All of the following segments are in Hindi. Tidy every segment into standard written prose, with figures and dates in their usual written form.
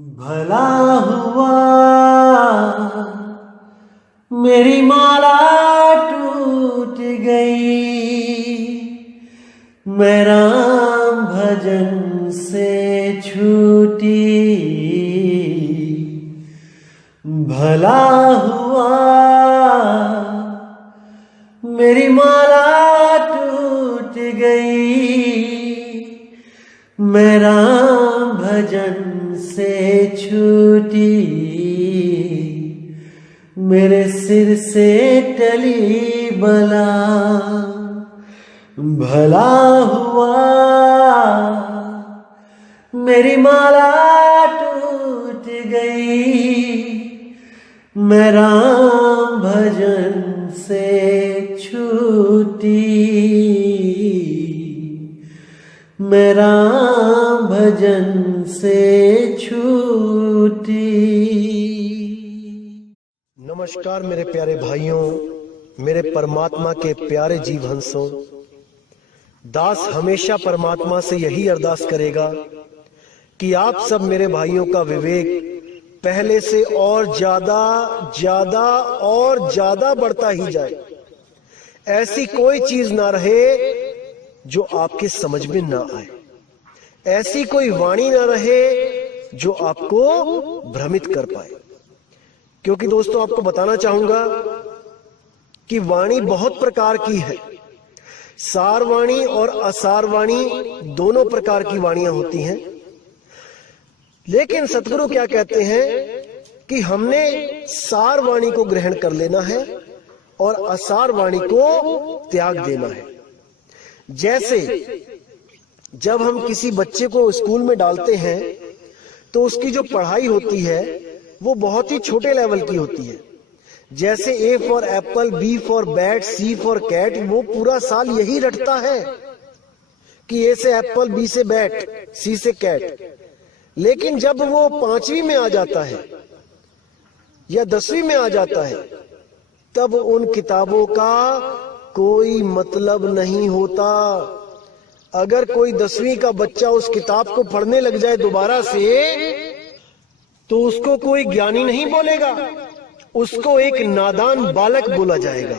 भला हुआ मेरी माला टूट गई, मैं राम भजन से छूटी। भला हुआ मेरी माला टूट गई, मैं राम भजन से छूटी। मेरे सिर से टली बला, भला हुआ मेरी माला टूट गई, मैं राम भजन से छूटी। मैं राम भजन से छूटी। नमस्कार मेरे प्यारे भाइयों, मेरे परमात्मा के प्यारे जीव हंसों। दास हमेशा परमात्मा से यही अरदास करेगा कि आप सब मेरे भाइयों का विवेक पहले से और ज्यादा ज्यादा और ज्यादा बढ़ता ही जाए। ऐसी कोई चीज ना रहे जो आपके समझ में ना आए, ऐसी कोई वाणी ना रहे जो आपको भ्रमित कर पाए। क्योंकि दोस्तों आपको बताना चाहूंगा कि वाणी बहुत प्रकार की है। सार वाणी और असार वाणी दोनों प्रकार की वाणियां होती हैं। लेकिन सतगुरु क्या कहते हैं कि हमने सार वाणी को ग्रहण कर लेना है और असार वाणी को त्याग देना है। जैसे जब हम किसी बच्चे को स्कूल में डालते हैं तो उसकी जो पढ़ाई होती है वो बहुत ही छोटे लेवल की होती है। जैसे A for apple, B for bat, C for cat, वो पूरा साल यही रटता है कि ए से एप्पल, बी से बैट, सी से कैट। लेकिन जब वो 5वीं में आ जाता है या 10वीं में आ जाता है तब उन किताबों का कोई मतलब नहीं होता। अगर कोई 10वीं का बच्चा उस किताब को पढ़ने लग जाए दोबारा से तो उसको कोई ज्ञानी नहीं बोलेगा, उसको एक नादान बालक बोला जाएगा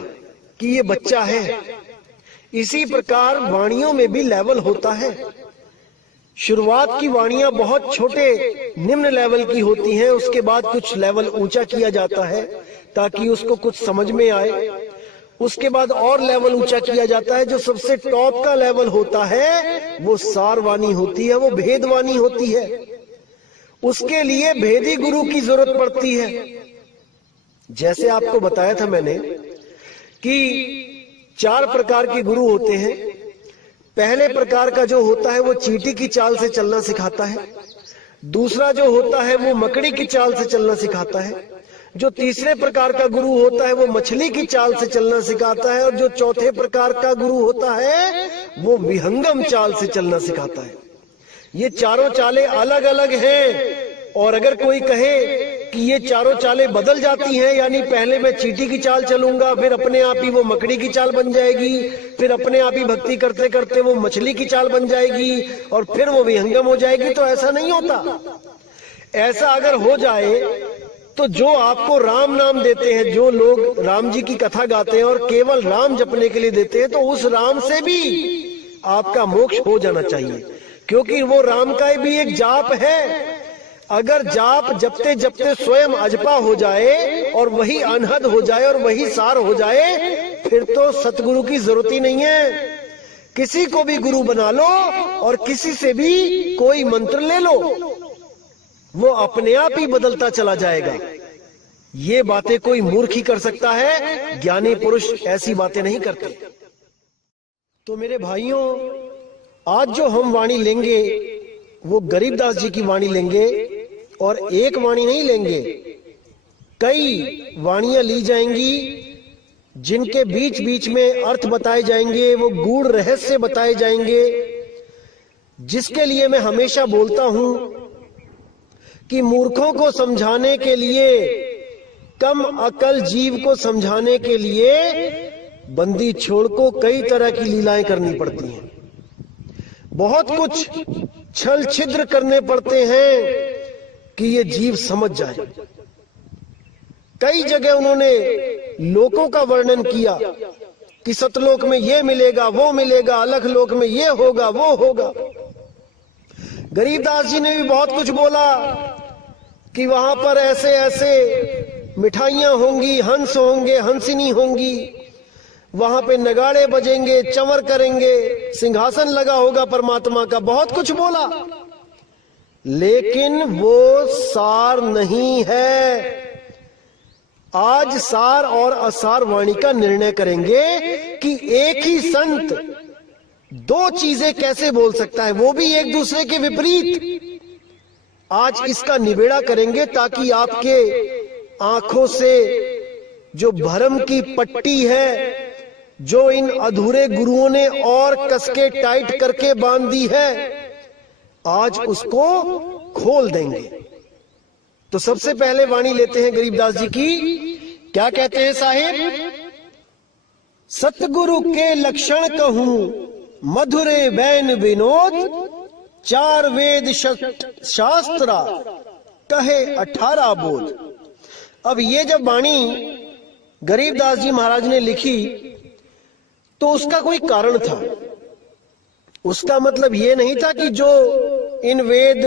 कि ये बच्चा है। इसी प्रकार वाणियों में भी लेवल होता है। शुरुआत की वाणियां बहुत छोटे निम्न लेवल की होती हैं, उसके बाद कुछ लेवल ऊंचा किया जाता है ताकि उसको कुछ समझ में आए। उसके बाद और लेवल ऊंचा किया जाता है। जो सबसे टॉप का लेवल होता है वो सार वाणी होती है, वो भेदवाणी होती है। उसके लिए भेदी गुरु की जरूरत पड़ती है। जैसे आपको बताया था मैंने कि 4 प्रकार के गुरु होते हैं। पहले प्रकार का जो होता है वो चींटी की चाल से चलना सिखाता है। दूसरा जो होता है वो मकड़ी की चाल से चलना सिखाता है। जो तीसरे प्रकार का गुरु होता है वो मछली की चाल से चलना सिखाता है। और जो चौथे प्रकार का गुरु होता है वो विहंगम चाल से चलना सिखाता है। ये चारों चालें अलग अलग हैं। और अगर कोई कहे कि ये चारों चालें बदल जाती हैं, यानी पहले मैं चींटी की चाल चलूंगा, फिर अपने आप ही वो मकड़ी की चाल बन जाएगी, फिर अपने आप ही भक्ति करते करते वो मछली की चाल बन जाएगी और फिर वो विहंगम हो जाएगी, तो ऐसा नहीं होता। ऐसा अगर हो जाए तो जो आपको राम नाम देते हैं, जो लोग राम जी की कथा गाते हैं और केवल राम जपने के लिए देते हैं, तो उस राम से भी आपका मोक्ष हो जाना चाहिए। क्योंकि वो राम का भी एक जाप है। अगर जाप जपते जपते स्वयं अजपा हो जाए और वही अनहद हो जाए और वही सार हो जाए, फिर तो सतगुरु की जरूरत ही नहीं है। किसी को भी गुरु बना लो और किसी से भी कोई मंत्र ले लो, वो अपने आप ही बदलता चला जाएगा। ये बातें कोई मूर्ख ही कर सकता है, ज्ञानी पुरुष ऐसी बातें नहीं करते। तो मेरे भाइयों, आज जो हम वाणी लेंगे वो गरीबदास जी की वाणी लेंगे और एक वाणी नहीं लेंगे, कई वाणियां ली जाएंगी जिनके बीच बीच में अर्थ बताए जाएंगे, वो गूढ़ रहस्य बताए जाएंगे। जिसके लिए मैं हमेशा बोलता हूं कि मूर्खों को समझाने के लिए, कम अकल जीव को समझाने के लिए बंदी छोड़ को कई तरह की लीलाएं करनी पड़ती हैं। बहुत कुछ छल छिद्र करने पड़ते हैं, कि ये जीव समझ जाए। कई जगह उन्होंने लोकों का वर्णन किया कि सतलोक में ये मिलेगा, वो मिलेगा, अलख लोक में ये होगा, वो होगा। गरीबदास जी ने भी बहुत कुछ बोला कि वहां पर ऐसे ऐसे मिठाइयां होंगी, हंस होंगे, हंसिनी होंगी, वहां पे नगाड़े बजेंगे, चंवर करेंगे, सिंहासन लगा होगा परमात्मा का। बहुत कुछ बोला, लेकिन वो सार नहीं है। आज सार और असार वाणी का निर्णय करेंगे कि एक ही संत दो चीजें कैसे बोल सकता है, वो भी एक दूसरे के विपरीत। आज इसका निबेड़ा करेंगे ताकि आपके आंखों से जो भ्रम की पट्टी है, जो इन अधूरे गुरुओं ने और कसके टाइट करके बांध दी है, आज उसको खोल देंगे। तो सबसे पहले वाणी लेते हैं गरीबदास जी की। क्या कहते हैं साहिब? सतगुरु के लक्षण कहूं मधुरे बैन विनोद, चार वेद शास्त्रा कहे 18 बोध। अब ये जब वाणी गरीबदास जी महाराज ने लिखी तो उसका कोई कारण था। उसका मतलब ये नहीं था कि जो इन वेद,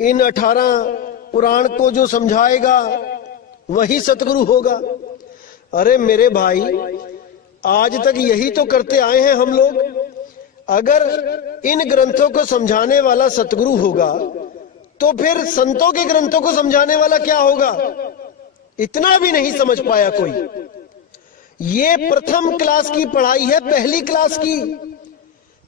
इन 18 पुराण को जो समझाएगा वही सतगुरु होगा। अरे मेरे भाई, आज तक यही तो करते आए हैं हम लोग। अगर इन ग्रंथों को समझाने वाला सतगुरु होगा तो फिर संतों के ग्रंथों को समझाने वाला क्या होगा? इतना भी नहीं समझ पाया कोई। ये प्रथम क्लास की पढ़ाई है, पहली क्लास की,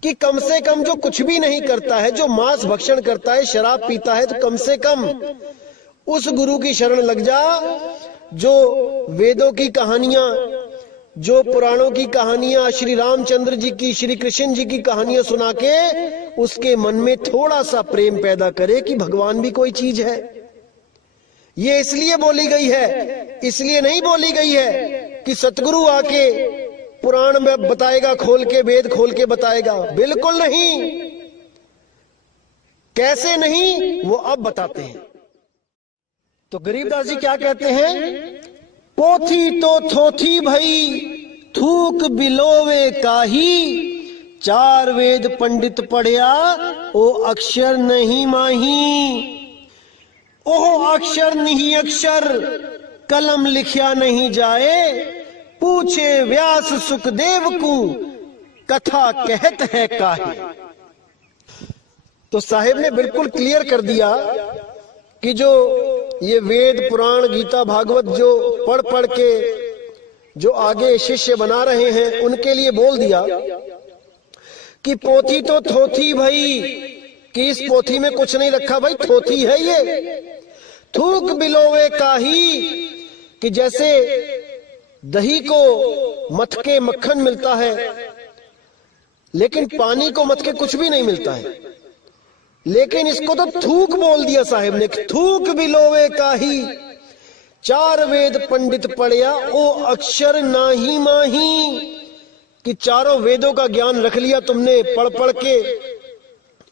कि कम से कम जो कुछ भी नहीं करता है, जो मांस भक्षण करता है, शराब पीता है, तो कम से कम उस गुरु की शरण लग जा जो वेदों की कहानियां, जो पुराणों की कहानियां, श्री रामचंद्र जी की, श्री कृष्ण जी की कहानियां सुना के उसके मन में थोड़ा सा प्रेम पैदा करे कि भगवान भी कोई चीज है। ये इसलिए बोली गई है, इसलिए नहीं बोली गई है कि सतगुरु आके पुराण में बताएगा, खोल के, वेद खोल के बताएगा। बिल्कुल नहीं। कैसे नहीं, वो अब बताते हैं। तो गरीबदास जी क्या कहते हैं? पोथी तो थोथी भई थूक बिलोवे काही, चार वेद पंडित पढ़िया ओ अक्षर नहीं माही। ओह अक्षर नहीं अक्षर कलम लिखिया नहीं जाए, पूछे व्यास सुखदेव को कथा कहत है काहे। तो साहिब ने बिल्कुल क्लियर कर दिया कि जो ये वेद, पुराण, गीता, भागवत जो पढ़ पढ़ के जो आगे शिष्य बना रहे हैं उनके लिए बोल दिया कि पोथी तो थोथी भाई, कि इस पोथी में कुछ नहीं रखा भाई, थोथी है ये। थूक बिलोवे काही, कि जैसे दही को मथ के मक्खन मिलता है, लेकिन पानी को मथ के कुछ भी नहीं मिलता है। लेकिन इसको तो थूक बोल दिया साहिब ने। थूक बिलोवे काही, चार वेद पंडित पढ़िया ओ अक्षर नाही माही, कि चारों वेदों का ज्ञान रख लिया तुमने पढ़ पढ़ के।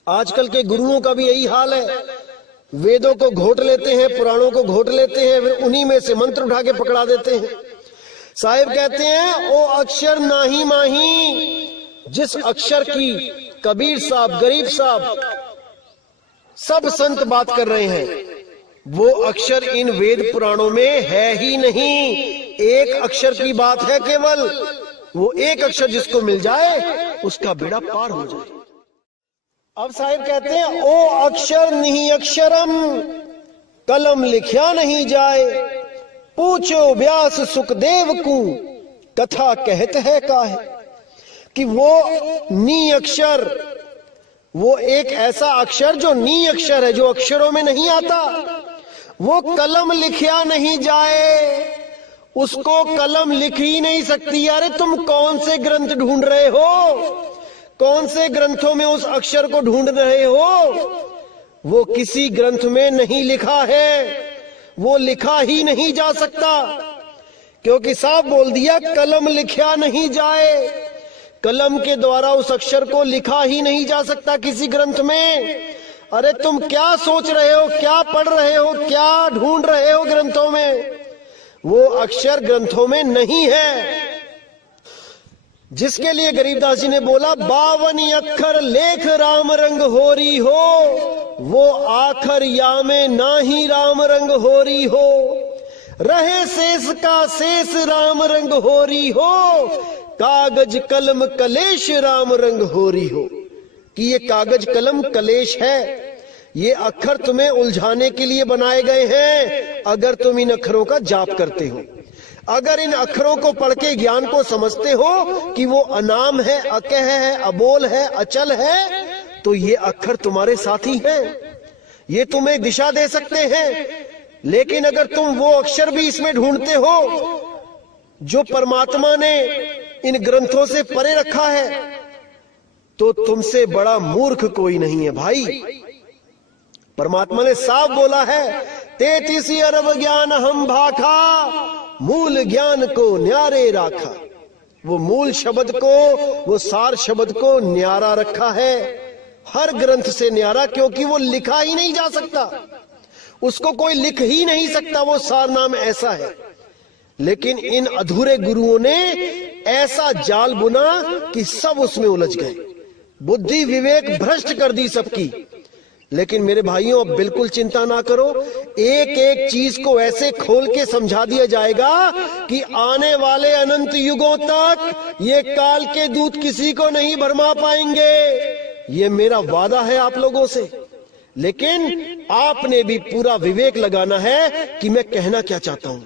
आजकल के गुरुओं का भी यही हाल है, वेदों को घोट लेते हैं, पुराणों को घोट लेते हैं, फिर उन्हीं में से मंत्र उठा के पकड़ा देते हैं। साहिब कहते हैं ओ अक्षर नाही माही, जिस अक्षर की कबीर साहब, गरीब साहब, सब संत बात कर रहे हैं, वो अक्षर इन वेद पुराणों में है ही नहीं। एक अक्षर की बात है केवल, वो एक अक्षर जिसको मिल जाए उसका बेड़ा पार हो जाए। अब साहिब कहते हैं ओ अक्षर नहीं अक्षरम कलम लिखिया नहीं जाए, पूछो व्यास सुखदेव को कथा कहत है काहे। कि वो नी अक्षर, वो एक ऐसा अक्षर जो नी अक्षर है, जो अक्षरों में नहीं आता, वो कलम लिखिया नहीं जाए, उसको कलम लिख ही नहीं सकती। यार तुम कौन से ग्रंथ ढूंढ रहे हो, कौन से ग्रंथों में उस अक्षर को ढूंढ रहे हो? वो किसी ग्रंथ में नहीं लिखा है, वो लिखा ही नहीं जा सकता, क्योंकि साफ बोल दिया कलम लिखा नहीं जाए। कलम के द्वारा उस अक्षर को लिखा ही नहीं जा सकता किसी ग्रंथ में। अरे तुम क्या सोच रहे हो, क्या पढ़ रहे हो, क्या ढूंढ रहे हो ग्रंथों में? वो अक्षर ग्रंथों में नहीं है, जिसके लिए गरीबदास जी ने बोला 52 अक्षर लेख राम रंग होरी हो, वो आखर या में ना ही राम रंग होरी हो, रहे शेष का शेष राम रंग होरी हो, कागज कलम कलेश राम रंग होरी हो। कि ये कागज कलम कलेश है, ये अक्षर तुम्हें उलझाने के लिए बनाए गए हैं। अगर तुम इन अक्षरों का जाप करते हो, अगर इन अक्षरों को पढ़ के ज्ञान को समझते हो कि वो अनाम है, अकह है, अबोल है, अचल है, तो ये अक्षर तुम्हारे साथी हैं, ये तुम्हें दिशा दे सकते हैं। लेकिन अगर तुम वो अक्षर भी इसमें ढूंढते हो जो परमात्मा ने इन ग्रंथों से परे रखा है, तो तुमसे बड़ा मूर्ख कोई नहीं है भाई। परमात्मा ने साफ बोला है, 33 अरब ज्ञान हम भाखा, मूल ज्ञान को न्यारे राखा। वो मूल शब्द को, वो सार शब्द को न्यारा रखा है, हर ग्रंथ से न्यारा, क्योंकि वो लिखा ही नहीं जा सकता, उसको कोई लिख ही नहीं सकता, वो सार नाम ऐसा है। लेकिन इन अधूरे गुरुओं ने ऐसा जाल बुना कि सब उसमें उलझ गए, बुद्धि विवेक भ्रष्ट कर दी सबकी। लेकिन मेरे भाइयों, अब बिल्कुल चिंता ना करो, एक एक चीज को ऐसे खोल के समझा दिया जाएगा कि आने वाले अनंत युगों तक ये काल के दूत किसी को नहीं भरमा पाएंगे। ये मेरा वादा है आप लोगों से। लेकिन आपने भी पूरा विवेक लगाना है कि मैं कहना क्या चाहता हूं,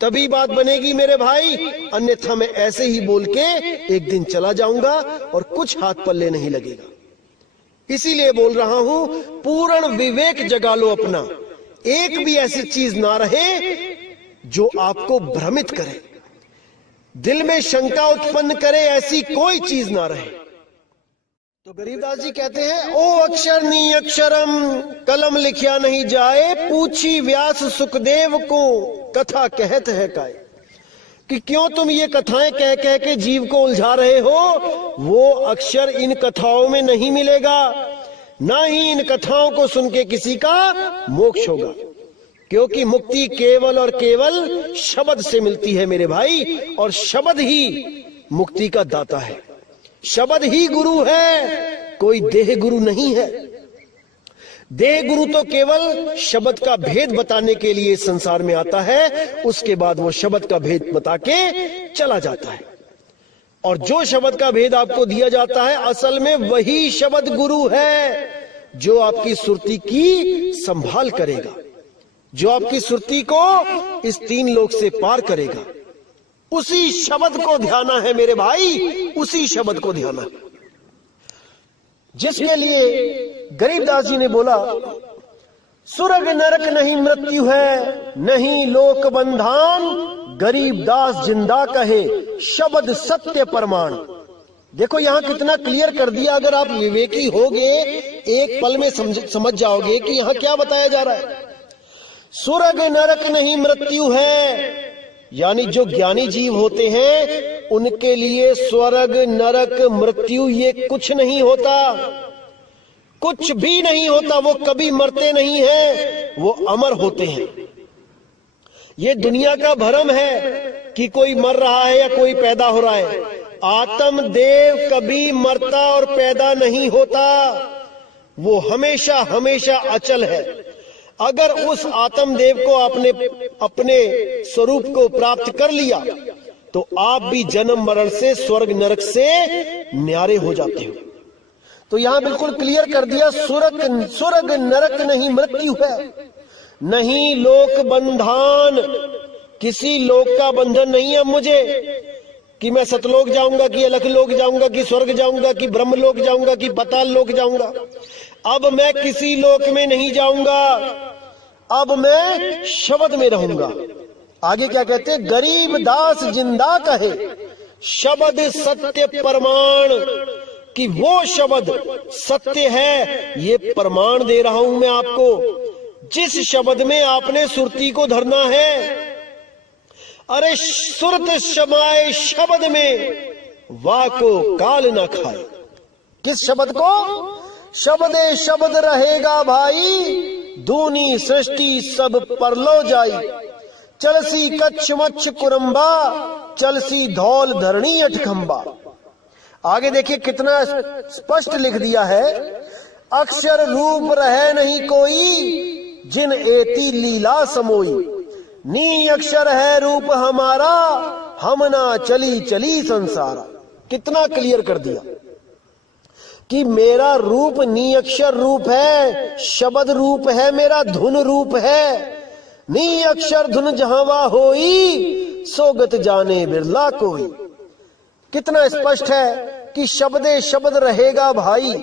तभी बात बनेगी मेरे भाई। अन्यथा मैं ऐसे ही बोल के एक दिन चला जाऊंगा और कुछ हाथ पल्ले नहीं लगेगा। इसीलिए बोल रहा हूं, पूर्ण विवेक जगा लो अपना। एक भी ऐसी चीज ना रहे जो आपको भ्रमित करे, दिल में शंका उत्पन्न करे, ऐसी कोई चीज ना रहे। तो गरीबदास जी कहते हैं, ओ अक्षर नी अक्षरम, कलम लिखिया नहीं जाए, पूछी व्यास सुखदेव को, कथा कहत है काय। कि क्यों तुम ये कथाएं कह कह के जीव को उलझा रहे हो? वो अक्षर इन कथाओं में नहीं मिलेगा, ना ही इन कथाओं को सुन के किसी का मोक्ष होगा, क्योंकि मुक्ति केवल और केवल शब्द से मिलती है मेरे भाई। और शब्द ही मुक्ति का दाता है, शब्द ही गुरु है, कोई देह गुरु नहीं है। देह गुरु तो केवल शब्द का भेद बताने के लिए संसार में आता है, उसके बाद वो शब्द का भेद बता के चला जाता है। और जो शब्द का भेद आपको दिया जाता है, असल में वही शब्द गुरु है, जो आपकी सुरती की संभाल करेगा, जो आपकी सुरती को इस 3 लोक से पार करेगा। उसी शब्द को ध्याना है मेरे भाई, उसी शब्द को ध्याना है, जिसके लिए गरीबदास जी ने बोला, सुरग नरक नहीं मृत्यु है, नहीं लोक बंधान, गरीबदास जिंदा कहे, शब्द सत्य प्रमाण। देखो यहां कितना क्लियर कर दिया। अगर आप विवेकी होगे, एक पल में समझ जाओगे कि यहां क्या बताया जा रहा है। सुरग नरक नहीं मृत्यु है, यानी जो ज्ञानी जीव होते हैं उनके लिए स्वर्ग नरक मृत्यु ये कुछ नहीं होता, कुछ भी नहीं होता। वो कभी मरते नहीं हैं, वो अमर होते हैं। ये दुनिया का भ्रम है कि कोई मर रहा है या कोई पैदा हो रहा है। आत्मदेव कभी मरता और पैदा नहीं होता, वो हमेशा हमेशा अचल है। अगर उस आत्मदेव को आपने अपने स्वरूप को प्राप्त कर लिया तो आप भी जन्म मरण से, स्वर्ग नरक से न्यारे हो जाते हो। तो यहां बिल्कुल क्लियर कर दिया, स्वर्ग नरक नहीं मृत्यु है, नहीं लोक बंधन, किसी लोक का बंधन नहीं है मुझे कि मैं सतलोक जाऊंगा, कि अलख लोक जाऊंगा, कि स्वर्ग जाऊंगा, कि ब्रह्म लोक जाऊंगा, कि पाताल लोक जाऊंगा। अब मैं किसी लोक में नहीं जाऊंगा, अब मैं शब्द में रहूंगा। आगे क्या कहते हैं, गरीबदास जिंदा कहे, शब्द सत्य प्रमाण, कि वो शब्द सत्य है, ये प्रमाण दे रहा हूं मैं आपको। जिस शब्द में आपने सुरती को धरना है, अरे सुरत समाए शब्द में, वाह को काल ना खाए। किस शब्द को? शब्दे शब्द रहेगा भाई, दूनी सृष्टि सब परलो जाई। चलसी कच्छ मच्छ कुरंबा, चलसी धौल धरणी अठखंबा। आगे देखिए कितना स्पष्ट लिख दिया है, अक्षर रूप रहे नहीं कोई, जिन एती लीला समोई। नी अक्षर है रूप हमारा, हम ना चली चली संसारा। कितना क्लियर कर दिया कि मेरा रूप नी अक्षर रूप है, शब्द रूप है, मेरा धुन रूप है। नी अक्षर धुन जहावा होई, सोगत जाने बिरला कोई। कितना स्पष्ट है कि शब्दे शब्द रहेगा भाई,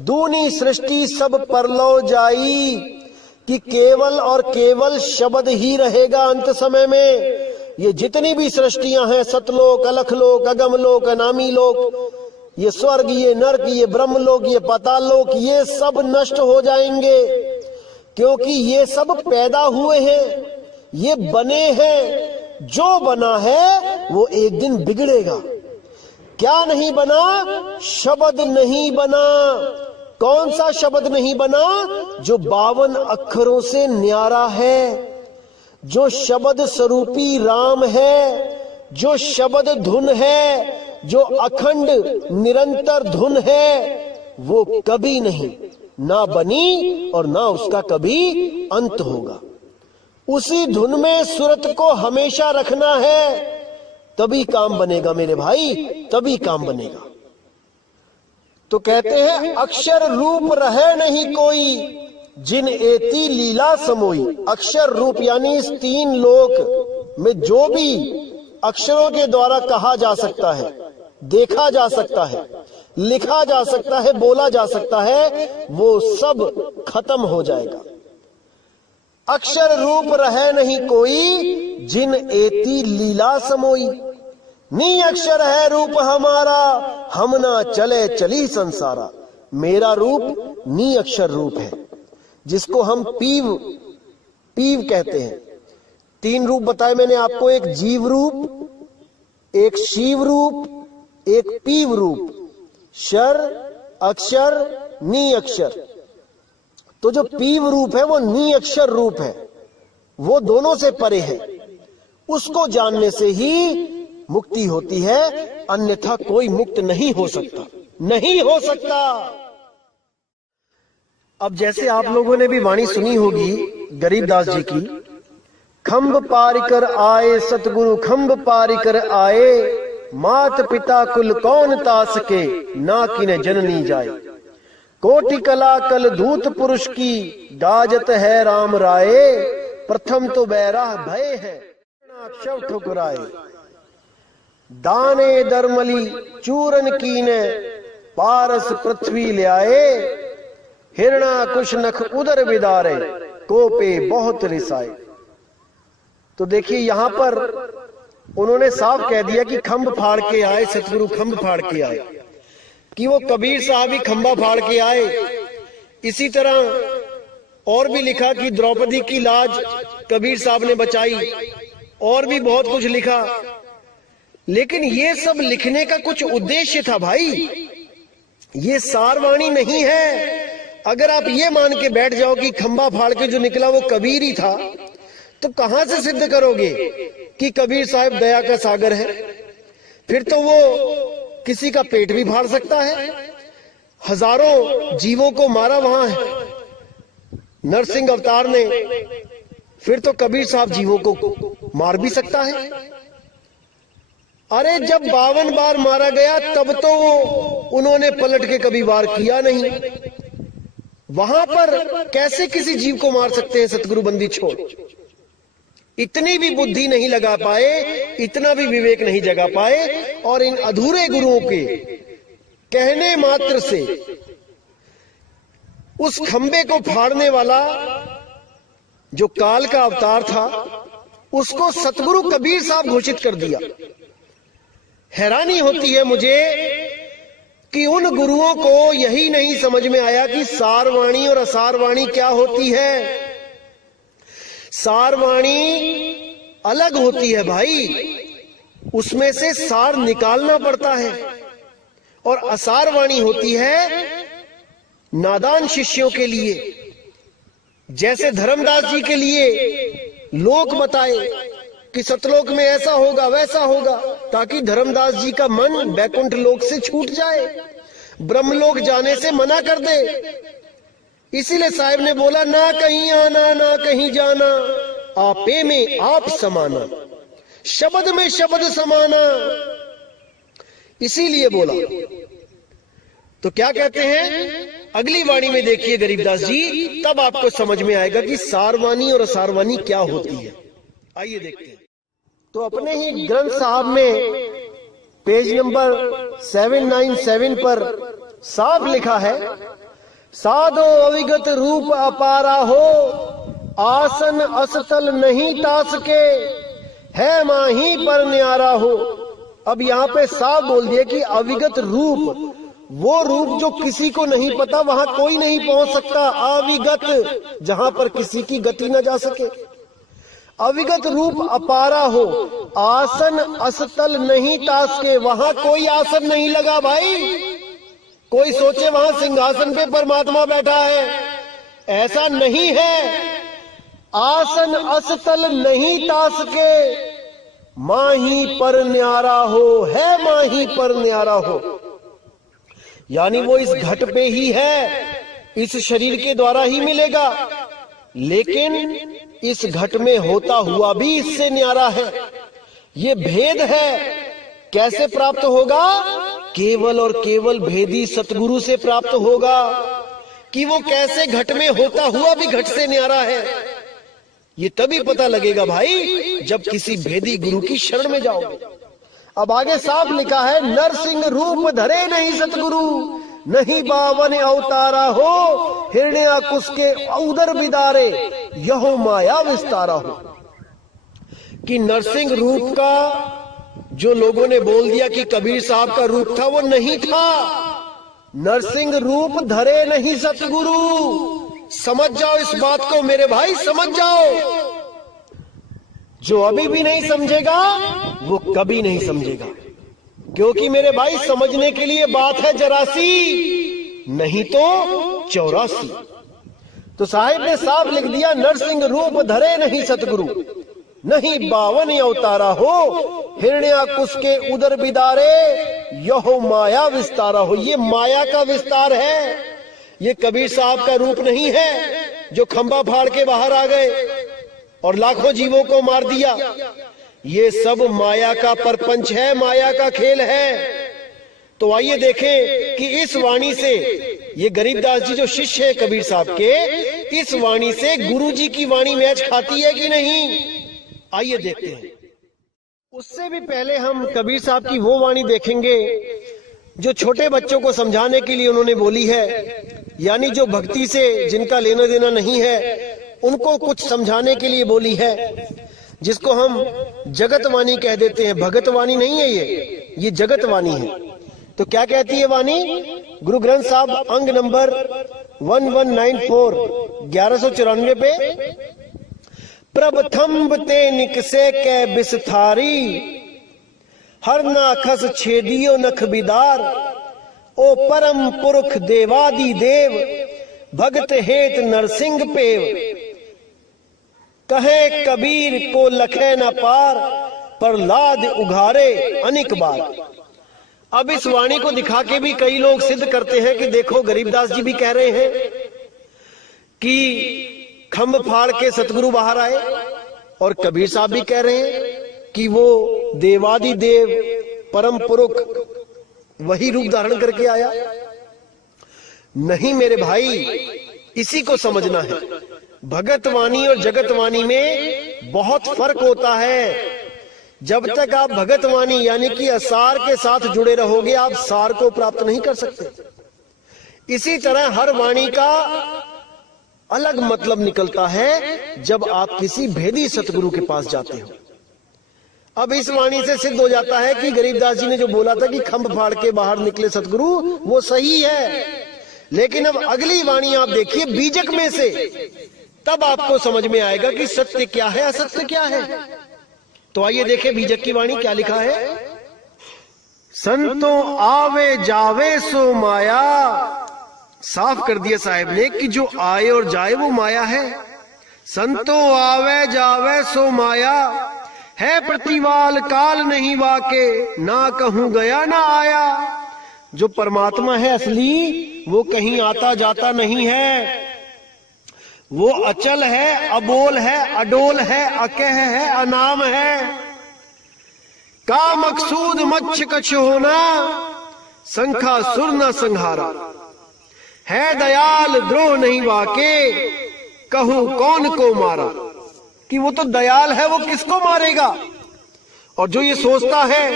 दूनी सृष्टि सब परलो जाई। कि केवल और केवल शब्द ही रहेगा अंत समय में। ये जितनी भी सृष्टियां हैं, सतलोक, अलखलोक, अगमलोक, अनामी लोक, ये स्वर्ग, ये नरक, ये ब्रह्मलोक, ये पाताललोक, ये सब नष्ट हो जाएंगे, क्योंकि ये सब पैदा हुए हैं, ये बने हैं। जो बना है वो एक दिन बिगड़ेगा। क्या नहीं बना? शब्द नहीं बना। कौन सा शब्द नहीं बना? जो 52 अक्षरों से न्यारा है, जो शब्द स्वरूपी राम है, जो शब्द धुन है, जो अखंड निरंतर धुन है, वो कभी नहीं ना बनी और ना उसका कभी अंत होगा। उसी धुन में सुरत को हमेशा रखना है, तभी काम बनेगा मेरे भाई, तभी काम बनेगा। तो कहते हैं अक्षर रूप रहे नहीं कोई, जिन एती लीला समोई। अक्षर रूप यानी इस 3 लोक में जो भी अक्षरों के द्वारा कहा जा सकता है, देखा जा सकता है, लिखा जा सकता है, बोला जा सकता है, वो सब खत्म हो जाएगा। अक्षर रूप रहे नहीं कोई, जिन एती लीला समोई। नी अक्षर है रूप हमारा, हम ना चले चली संसारा। मेरा रूप नी अक्षर रूप है, जिसको हम पीव कहते हैं। 3 रूप बताए मैंने आपको, एक जीव रूप, एक शिव रूप, एक पीव रूप। शर, अक्षर, नी अक्षर। तो जो पीव रूप है वो नी अक्षर रूप है, वो दोनों से परे है। उसको जानने से ही मुक्ति होती है, अन्यथा कोई मुक्त नहीं हो सकता, नहीं हो सकता। अब जैसे आप लोगों ने भी वाणी सुनी होगी गरीबदास जी की, खंभ पार कर आए सतगुरु खंभ पार कर आए, मात पिता कुल कौन तास के, ना किने जननी जाए। कोटि कला कल धूत पुरुष की, गाजत है राम राये। प्रथम तो बैराह भय है, अक्षव ठुकराए। दाने दरमली चूरन कीने, पारस पृथ्वी ले आए। हिरणा कुश नख उदर विदारे, कोपे बहुत रिसाए। तो देखिए यहां पर उन्होंने साफ कह दिया कि खंभ फाड़ के आए सतगुरु, खंभ फाड़ के आए, कि वो कबीर साहब ही खंभा फाड़ के आए। इसी तरह और भी लिखा कि द्रौपदी की लाज कबीर साहब ने बचाई, और भी बहुत कुछ लिखा। लेकिन ये सब लिखने का कुछ उद्देश्य था भाई, ये सारवाणी नहीं है। अगर आप ये मान के बैठ जाओ कि खंभा फाड़ के जो निकला वो कबीर ही था, तो कहां से सिद्ध करोगे कि कबीर साहब दया का सागर है? फिर तो वो किसी का पेट भी फाड़ सकता है। हजारों जीवों को मारा वहां है नरसिंह अवतार ने, फिर तो कबीर साहब जीवों को मार भी सकता है। अरे जब 52 बार मारा गया तब तो उन्होंने पलट के कभी वार किया नहीं। वहां पर कैसे किसी जीव को मार सकते हैं सतगुरु बंदी छोड़? इतनी भी बुद्धि नहीं लगा पाए, इतना भी विवेक नहीं जगा पाए, और इन अधूरे गुरुओं के कहने मात्र से उस खंबे को फाड़ने वाला जो काल का अवतार था उसको सतगुरु कबीर साहब घोषित कर दिया। हैरानी होती है मुझे कि उन गुरुओं को यही नहीं समझ में आया कि सारवाणी और असारवाणी क्या होती है। सारवाणी अलग होती है भाई, उसमें से सार निकालना पड़ता है, और असारवाणी होती है नादान शिष्यों के लिए, जैसे धर्मदास जी के लिए लोक बताए कि सतलोक में ऐसा होगा वैसा होगा, ताकि धर्मदास जी का मन बैकुंठ लोक से छूट जाए, ब्रह्मलोक जाने से मना कर दे। इसीलिए साहिब ने बोला, ना कहीं आना ना कहीं जाना, आपे में आप समाना, शब्द में शब्द समाना। इसीलिए बोला। तो क्या कहते हैं, अगली वाणी में देखिए गरीबदास जी, तब आपको समझ में आएगा कि सारवानी और असारवानी क्या होती है। आइए देखते हैं। तो अपने ही ग्रंथ साहब में पेज नंबर 797 पर साफ लिखा है, साधो अविगत रूप अपारा हो, आसन असतल नहीं तास के, है माही पर न्यारा हो। अब यहाँ पे साफ बोल दिया कि अविगत रूप, वो रूप जो किसी को नहीं पता, वहां कोई नहीं पहुंच सकता। अविगत, जहां पर किसी की गति न जा सके। अविगत रूप अपारा हो, आसन असतल नहीं तास के, वहां कोई आसन नहीं लगा भाई। कोई सोचे वहां सिंहासन पे परमात्मा बैठा है, ऐसा नहीं है। आसन असतल नहीं तास के, माही पर न्यारा हो, है माही पर न्यारा हो। यानी वो इस घट पे ही है, इस शरीर के द्वारा ही मिलेगा, लेकिन इस घट में होता हुआ भी इससे न्यारा है। ये भेद है। कैसे प्राप्त होगा? केवल और केवल भेदी सतगुरु से प्राप्त होगा कि वो कैसे घट में होता हुआ भी घट से न्यारा है। ये तभी पता लगेगा भाई जब किसी भेदी गुरु की शरण में जाओगे। अब आगे साफ लिखा है, नरसिंह रूप धरे नहीं सतगुरु, नहीं बावन अवतारा हो, हिरण्याकुश के उदर बिदारे, यहो माया विस्तारा हो। कि नरसिंह रूप का जो लोगों ने बोल दिया कि कबीर साहब का रूप था, वो नहीं था। नरसिंह रूप धरे नहीं सतगुरु। समझ जाओ इस बात को मेरे भाई, समझ जाओ। जो अभी भी नहीं समझेगा वो कभी नहीं समझेगा, क्योंकि मेरे भाई समझने के लिए बात है जरासी, नहीं तो 84। तो साहिब ने साफ लिख दिया, नरसिंह रूप धरे नहीं सतगुरु, नहीं बावन अवतारा हो, हिरण्याकुश के उदर बिदारे, यहो माया विस्तारा हो। ये माया का विस्तार है, ये कबीर साहब का रूप नहीं है जो खंबा फाड़ के बाहर आ गए और लाखों जीवों को मार दिया। ये सब माया का परपंच है, माया का खेल है। तो आइए देखें कि इस वाणी से, ये गरीबदास जी जो शिष्य है कबीर साहब के, इस वाणी से गुरु जी की वाणी मैच खाती है कि नहीं। आइए देखते हैं। उससे भी पहले हम कबीर साहब की वो वाणी देखेंगे जो छोटे बच्चों को समझाने के लिए उन्होंने बोली है, यानी जो भक्ति से जिनका लेना देना नहीं है उनको कुछ समझाने के लिए बोली है, जिसको हम जगतवाणी कह देते हैं। भगतवाणी नहीं है ये जगतवाणी है। तो क्या कहती है वाणी? गुरु ग्रंथ साहब अंग नंबर 1194 1194 पे, प्रभथम्ब ते निकसे कै बिसथारी, हर नाखस छेदियो नख बिदार, ओ परम पुरख देवादि देव, भगत हेत नरसिंह पेव, कहे कबीर को लखे न पार, प्रहलाद उघारे अनेक बार। अब इस वाणी को दिखा के भी कई लोग सिद्ध करते हैं कि देखो गरीबदास जी भी कह रहे हैं कि खंभ फाड़ के सतगुरु बाहर आए, और कबीर साहब भी कह रहे हैं कि वो देवादि देव परम पुरुष वही रूप धारण करके आया। नहीं मेरे भाई, इसी को समझना है। भगतवाणी और जगतवाणी में बहुत फर्क होता है। जब तक आप भगतवाणी यानी कि असार के साथ जुड़े रहोगे, आप सार को प्राप्त नहीं कर सकते। इसी तरह हर वाणी का अलग मतलब निकलता है जब आप किसी भेदी सतगुरु के पास जाते हो। अब इस वाणी से सिद्ध हो जाता है कि गरीबदास जी ने जो बोला था कि खंभ फाड़ के बाहर निकले सतगुरु, वो सही है। लेकिन अब अगली वाणी आप देखिए बीजक में से, तब आपको समझ में आएगा कि सत्य क्या है, असत्य क्या है। तो आइए देखें बीजक की वाणी क्या लिखा है। संतों आवे जावे सो माया, साफ कर दिया साहिब ने कि जो आए और जाए वो माया है। संतो आवे जावे सो माया, है प्रतिवाल काल नहीं वाके, ना कहूं गया ना आया। जो परमात्मा है असली वो कहीं आता जाता नहीं है, वो अचल है, अबोल है, अडोल है, अकह है, अनाम है। का मकसूद मच्छ कछ होना, संखा सुर न संहारा। है दयाल द्रोह नहीं वाके, कहूं कौन को मारा। कि वो तो दयाल है, वो किसको मारेगा। और जो ये सोचता है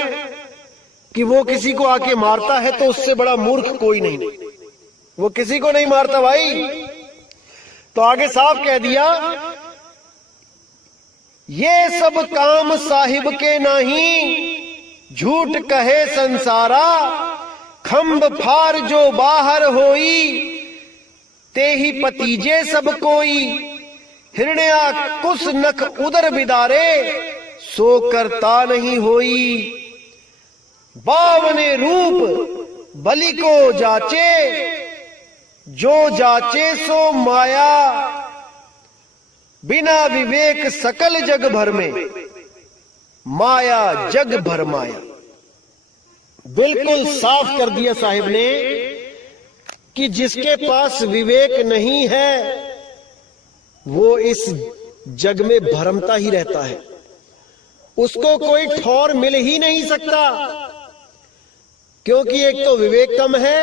कि वो किसी को आके मारता है तो उससे बड़ा मूर्ख कोई नहीं। वो किसी को नहीं मारता भाई। तो आगे साफ कह दिया, ये सब काम साहिब के नहीं, झूठ कहे संसारा। खंब फार जो बाहर होई, ते ही पतीजे सब कोई। हिरण्या कुस नख उदर बिदारे, सो करता नहीं होई। बावने रूप बलि को जाचे, जो जाचे सो माया। बिना विवेक सकल जग भर में, माया जग भर माया। बिल्कुल साफ कर दिया साहिब ने कि जिसके पास विवेक नहीं है वो इस जग में भरमता ही रहता है। उसको कोई ठौर मिल ही नहीं सकता, क्योंकि एक तो विवेक कम है,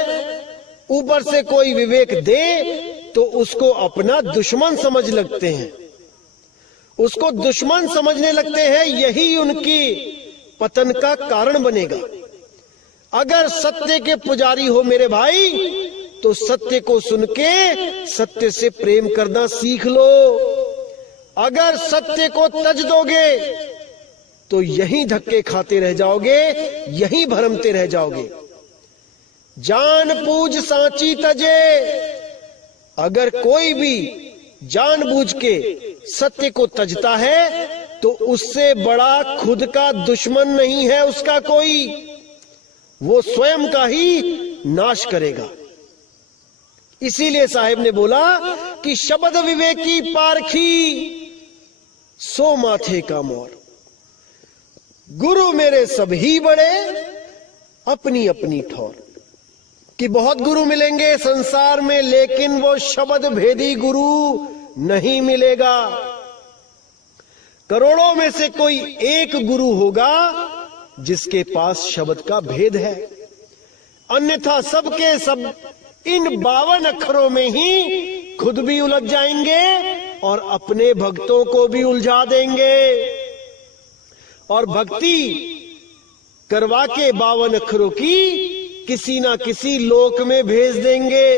ऊपर से कोई विवेक दे तो उसको अपना दुश्मन समझ लगते हैं, उसको दुश्मन समझने लगते हैं। यही उनकी पतन का कारण बनेगा। अगर सत्य के पुजारी हो मेरे भाई, तो सत्य को सुन के सत्य से प्रेम करना सीख लो। अगर सत्य को तज दोगे तो यहीं धक्के खाते रह जाओगे, यहीं भरमते रह जाओगे। जान पूज सांची तजे। अगर कोई भी जानबूझ के सत्य को तजता है तो उससे बड़ा खुद का दुश्मन नहीं है उसका कोई। वो स्वयं का ही नाश करेगा। इसीलिए साहिब ने बोला कि शब्द विवेकी पारखी, सो माथे का मोर। गुरु मेरे सभी बड़े, अपनी अपनी ठौर। कि बहुत गुरु मिलेंगे संसार में, लेकिन वो शब्द भेदी गुरु नहीं मिलेगा। करोड़ों में से कोई एक गुरु होगा जिसके पास शब्द का भेद है, अन्यथा सबके सब इन 52 अक्षरों में ही खुद भी उलझ जाएंगे और अपने भक्तों को भी उलझा देंगे। और भक्ति करवा के 52 अक्षरों की किसी ना किसी लोक में भेज देंगे।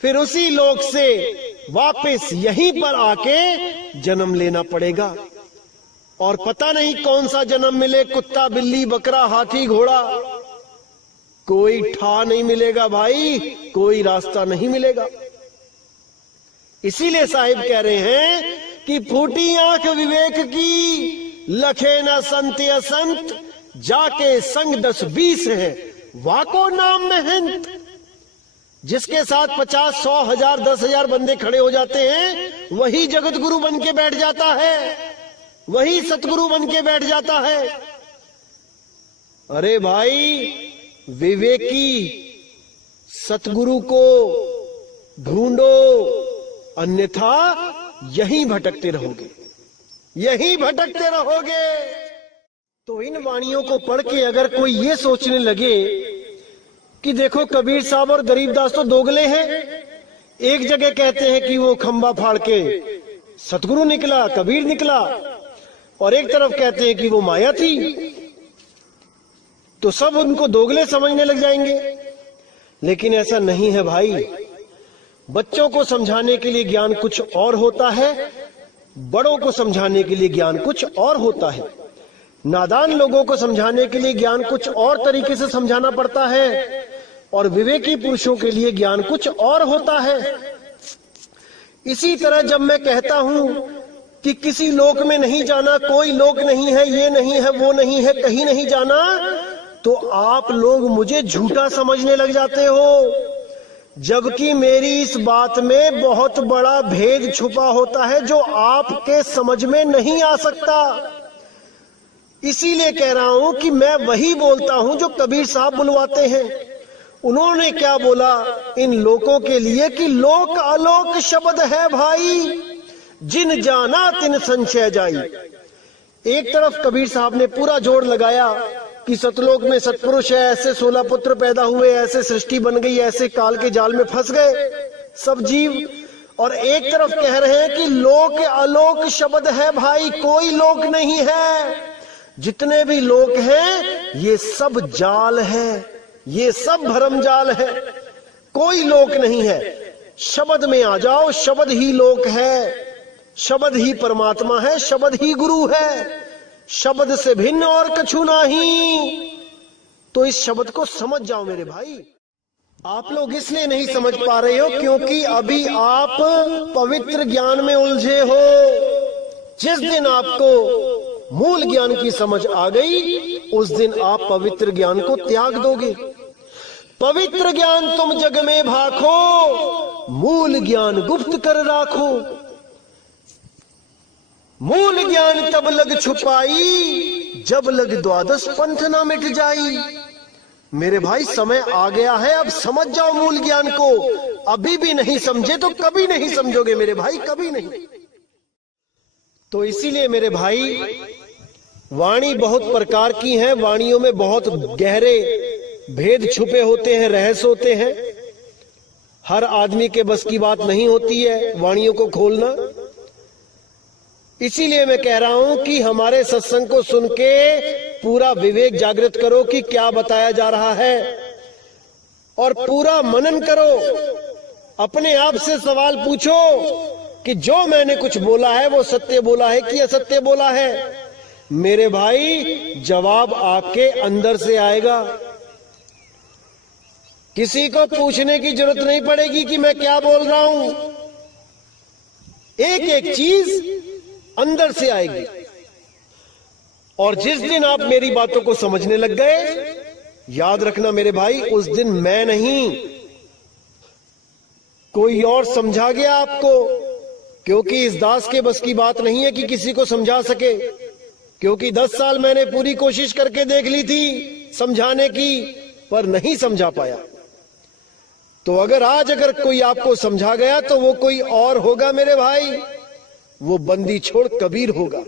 फिर उसी लोक से वापस यहीं पर आके जन्म लेना पड़ेगा। और पता नहीं कौन सा जन्म मिले, कुत्ता बिल्ली बकरा हाथी घोड़ा, कोई ठा नहीं मिलेगा भाई, कोई रास्ता नहीं मिलेगा। इसीलिए साहिब कह रहे हैं कि फूटी आंख विवेक की, लखे न संत असंत, जाके संग 10-20 है, वाको नाम महंत। जिसके साथ 50, 100, 1000, 10,000 बंदे खड़े हो जाते हैं, वही जगत गुरु बन के बैठ जाता है, वही सतगुरु बन के बैठ जाता है। अरे भाई, विवेकी सतगुरु को ढूंढो, अन्यथा यहीं भटकते रहोगे, यहीं भटकते रहोगे। तो इन वाणियों को पढ़ के अगर कोई ये सोचने लगे कि देखो कबीर साहब और गरीबदास तो दोगले हैं, एक जगह कहते हैं कि वो खंबा फाड़ के सतगुरु निकला, कबीर निकला, और एक तरफ कहते हैं कि वो माया थी, तो सब उनको दोगले समझने लग जाएंगे। लेकिन ऐसा नहीं है भाई। बच्चों को समझाने के लिए ज्ञान कुछ और होता है, बड़ों को समझाने के लिए ज्ञान कुछ और होता है। नादान लोगों को समझाने के लिए ज्ञान कुछ और तरीके से समझाना पड़ता है, और विवेकी पुरुषों के लिए ज्ञान कुछ और होता है। इसी तरह जब मैं कहता हूं कि किसी लोक में नहीं जाना, कोई लोक नहीं है, ये नहीं है, वो नहीं है, कहीं नहीं जाना, तो आप लोग मुझे झूठा समझने लग जाते हो। जबकि मेरी इस बात में बहुत बड़ा भेद छुपा होता है जो आपके समझ में नहीं आ सकता। इसीलिए कह रहा हूं कि मैं वही बोलता हूं जो कबीर साहब बुलवाते हैं। उन्होंने क्या बोला इन लोगों के लिए कि लोक अलोक शब्द है भाई, जिन जाना तिन संशय जाई। एक तरफ कबीर साहब ने पूरा जोर लगाया कि सतलोक में सतपुरुष है, ऐसे 16 पुत्र पैदा हुए, ऐसे सृष्टि बन गई, ऐसे काल के जाल में फंस गए सब जीव। और एक तरफ कह रहे हैं कि लोक अलोक शब्द है भाई, कोई लोक नहीं है, जितने भी लोक हैं ये सब जाल है, ये सब भरम जाल है, कोई लोक नहीं है। शब्द में आ जाओ, शब्द ही लोक है, शब्द ही परमात्मा है, शब्द ही गुरु है, शब्द से भिन्न और कछु नहीं। तो इस शब्द को समझ जाओ मेरे भाई। आप लोग इसलिए नहीं समझ पा रहे हो क्योंकि अभी आप पवित्र ज्ञान में उलझे हो। जिस दिन आपको मूल ज्ञान की समझ आ गई उस दिन आप पवित्र ज्ञान को त्याग दोगे। पवित्र ज्ञान तुम जग में भाखो, मूल ज्ञान गुप्त कर राखो। मूल ज्ञान तब लग छुपाई, जब लग द्वादश पंथ ना मिट जाई। मेरे भाई समय आ गया है, अब समझ जाओ मूल ज्ञान को। अभी भी नहीं समझे तो कभी नहीं समझोगे मेरे भाई, कभी नहीं। तो इसीलिए मेरे भाई वाणी बहुत प्रकार की है, वाणियों में बहुत गहरे भेद छुपे होते हैं, रहस्य होते हैं। हर आदमी के बस की बात नहीं होती है वाणियों को खोलना। इसीलिए मैं कह रहा हूं कि हमारे सत्संग को सुन के पूरा विवेक जागृत करो कि क्या बताया जा रहा है, और पूरा मनन करो। अपने आप से सवाल पूछो कि जो मैंने कुछ बोला है वो सत्य बोला है कि असत्य बोला है। मेरे भाई जवाब आपके अंदर से आएगा, किसी को पूछने की जरूरत नहीं पड़ेगी कि मैं क्या बोल रहा हूं। एक एक चीज अंदर से आएगी। और जिस दिन आप मेरी बातों को समझने लग गए, याद रखना मेरे भाई, उस दिन मैं नहीं कोई और समझा गया आपको। क्योंकि इस दास के बस की बात नहीं है कि किसी को समझा सके, क्योंकि 10 साल मैंने पूरी कोशिश करके देख ली थी समझाने की, पर नहीं समझा पाया। तो अगर कोई आपको समझा गया तो वो कोई और होगा मेरे भाई, वो बंदी छोड़ कबीर होगा।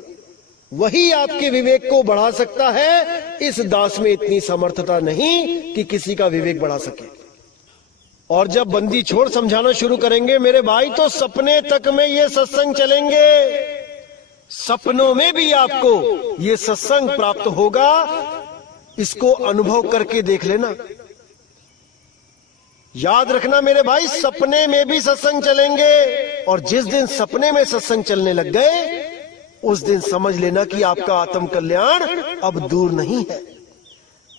वही आपके विवेक को बढ़ा सकता है। इस दास में इतनी समर्थता नहीं कि किसी का विवेक बढ़ा सके। और जब बंदी छोड़ समझाना शुरू करेंगे मेरे भाई तो सपने तक में ये सत्संग चलेंगे, सपनों में भी आपको ये सत्संग प्राप्त होगा। इसको अनुभव करके देख लेना। याद रखना मेरे भाई, सपने में भी सत्संग चलेंगे। और जिस दिन सपने में सत्संग चलने लग गए उस दिन समझ लेना कि आपका आत्म कल्याण अब दूर नहीं है।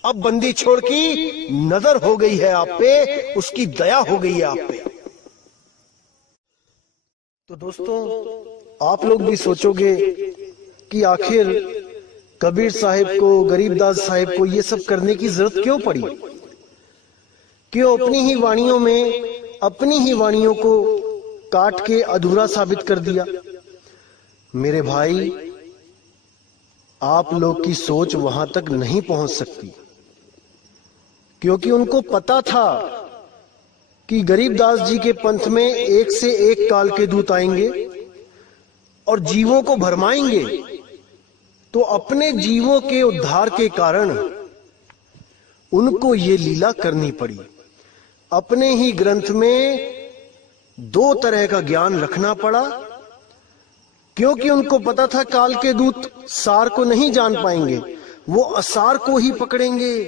अब बंदी छोड़ की नजर हो गई है आप पे, उसकी दया हो गई है आप पे। तो दोस्तों, आप लोग भी सोचोगे कि आखिर कबीर साहिब को, गरीबदास साहिब को ये सब करने की जरूरत क्यों पड़ी? क्यों अपनी ही वाणियों में अपनी ही वाणियों को काट के अधूरा साबित कर दिया? मेरे भाई, आप लोग की सोच वहां तक नहीं पहुंच सकती, क्योंकि उनको पता था कि गरीबदास जी के पंथ में एक से एक काल के दूत आएंगे और जीवों को भरमाएंगे। तो अपने जीवों के उद्धार के कारण उनको ये लीला करनी पड़ी। अपने ही ग्रंथ में 2 तरह का ज्ञान रखना पड़ा, क्योंकि उनको पता था काल के दूत सार को नहीं जान पाएंगे, वो असार को ही पकड़ेंगे।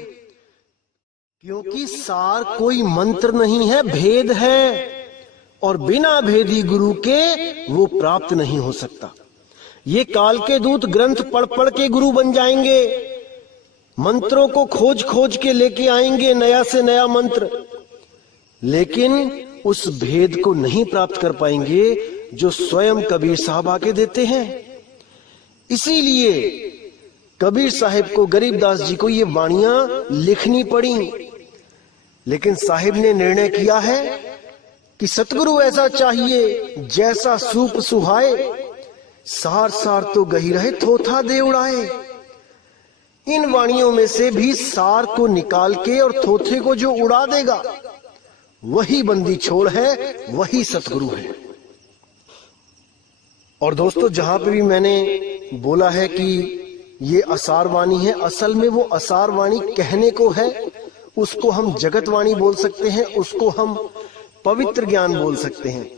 क्योंकि सार कोई मंत्र नहीं है, भेद है, और बिना भेदी गुरु के वो प्राप्त नहीं हो सकता। ये काल के दूत ग्रंथ पढ़ पढ़ के गुरु बन जाएंगे, मंत्रों को खोज खोज के लेके आएंगे, नया से नया मंत्र, लेकिन उस भेद को नहीं प्राप्त कर पाएंगे जो स्वयं कबीर साहब आके देते हैं। इसीलिए कबीर साहिब को, गरीबदास जी को ये वाणियां लिखनी पड़ी। लेकिन साहिब ने निर्णय किया है कि सतगुरु ऐसा चाहिए जैसा सूप सुहाए, सार सार तो गही रहे थोथा दे उड़ाए। इन वाणियों में से भी सार को निकाल के और थोथे को जो उड़ा देगा वही बंदी छोड़ है, वही सतगुरु है। और दोस्तों, जहां पे भी मैंने बोला है कि ये असार वाणी है, असल में वो असार वाणी कहने को है, उसको हम जगत वाणी बोल सकते हैं, उसको हम पवित्र ज्ञान बोल सकते हैं।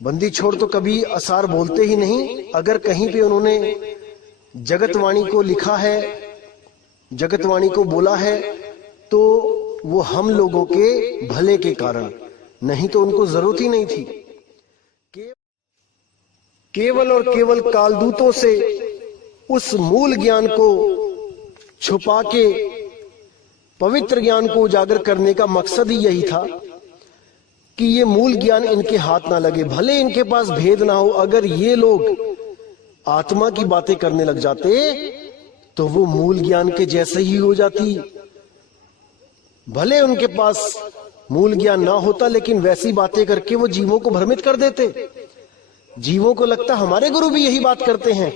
बंदी छोड़ तो कभी असार बोलते ही नहीं। अगर कहीं पे उन्होंने जगत वाणी को लिखा है, जगत वाणी को बोला है, तो वो हम लोगों के भले के कारण, नहीं तो उनको जरूरत ही नहीं थी। केवल और केवल कालदूतों से उस मूल ज्ञान को छुपा के पवित्र ज्ञान को उजागर करने का मकसद ही यही था कि ये मूल ज्ञान इनके हाथ ना लगे। भले इनके पास भेद ना हो, अगर ये लोग आत्मा की बातें करने लग जाते तो वो मूल ज्ञान के जैसे ही हो जाती। भले उनके पास मूल ज्ञान ना होता, लेकिन वैसी बातें करके वो जीवों को भ्रमित कर देते। जीवों को लगता हमारे गुरु भी यही बात करते हैं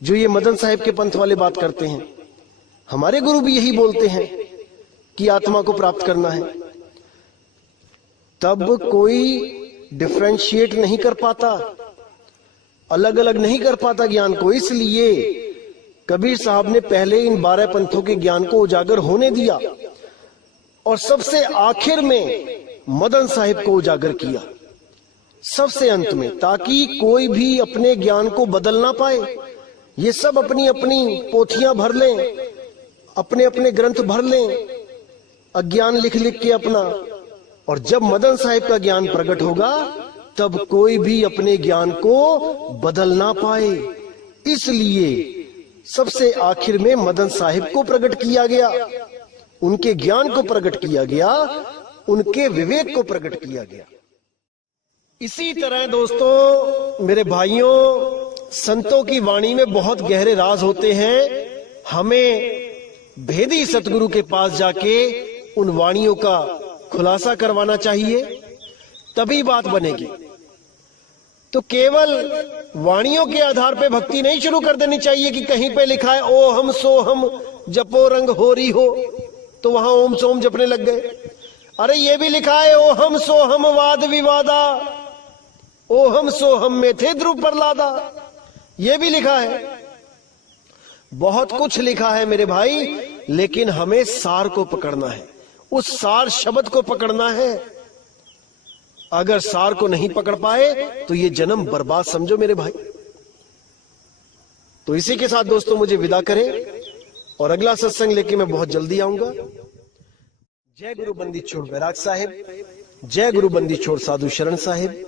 जो ये मदन साहिब के पंथ वाले बात करते हैं, हमारे गुरु भी यही बोलते हैं कि आत्मा को प्राप्त करना है। तब कोई डिफरेंशिएट नहीं कर पाता, अलग अलग नहीं कर पाता ज्ञान को। इसलिए कबीर साहब ने पहले इन 12 पंथों के ज्ञान को उजागर होने दिया और सबसे आखिर में मदन साहिब को उजागर किया, सबसे अंत में, ताकि कोई भी अपने ज्ञान को बदल ना पाए। ये सब अपनी अपनी पोथियां भर लें, अपने अपने ग्रंथ भर लें, अज्ञान लिख लिख के अपना, और जब मदन साहिब का ज्ञान प्रकट होगा तब कोई भी अपने ज्ञान को बदल ना पाए। इसलिए सबसे आखिर में मदन साहिब को प्रकट किया गया, उनके ज्ञान को प्रकट किया गया, उनके विवेक को प्रकट किया गया। इसी तरह दोस्तों, मेरे भाइयों, संतों की वाणी में बहुत गहरे राज होते हैं। हमें भेदी सतगुरु के पास जाके उन वाणियों का खुलासा करवाना चाहिए, तभी बात बनेगी। तो केवल वाणियों के आधार पे भक्ति नहीं शुरू कर देनी चाहिए कि कहीं पे लिखा है ओ हम सो हम जपो रंग होरी हो, तो वहां ओम सोम जपने लग गए। अरे ये भी लिखा है ओ हम सो हम वाद विवादा, ओ हम सो हम में थे ध्रुव प्रहलादा, ये भी लिखा है। बहुत कुछ लिखा है मेरे भाई, लेकिन हमें सार को पकड़ना है, उस सार शब्द को पकड़ना है। अगर सार को नहीं पकड़ पाए तो ये जन्म बर्बाद समझो मेरे भाई। तो इसी के साथ दोस्तों मुझे विदा करें, और अगला सत्संग लेके मैं बहुत जल्दी आऊंगा। जय गुरु बंदी छोड़ बैराग साहिब, जय गुरु बंदी छोड़ साधु शरण साहिब,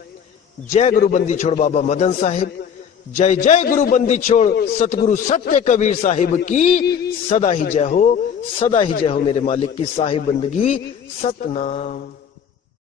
जय गुरु बंदी छोड़ बाबा मदन साहिब, जय जय गुरु बंदी छोड़ सतगुरु सत्य कबीर साहिब की सदा ही जय हो, सदा ही जय हो मेरे मालिक की साहिब बंदगी सतनाम।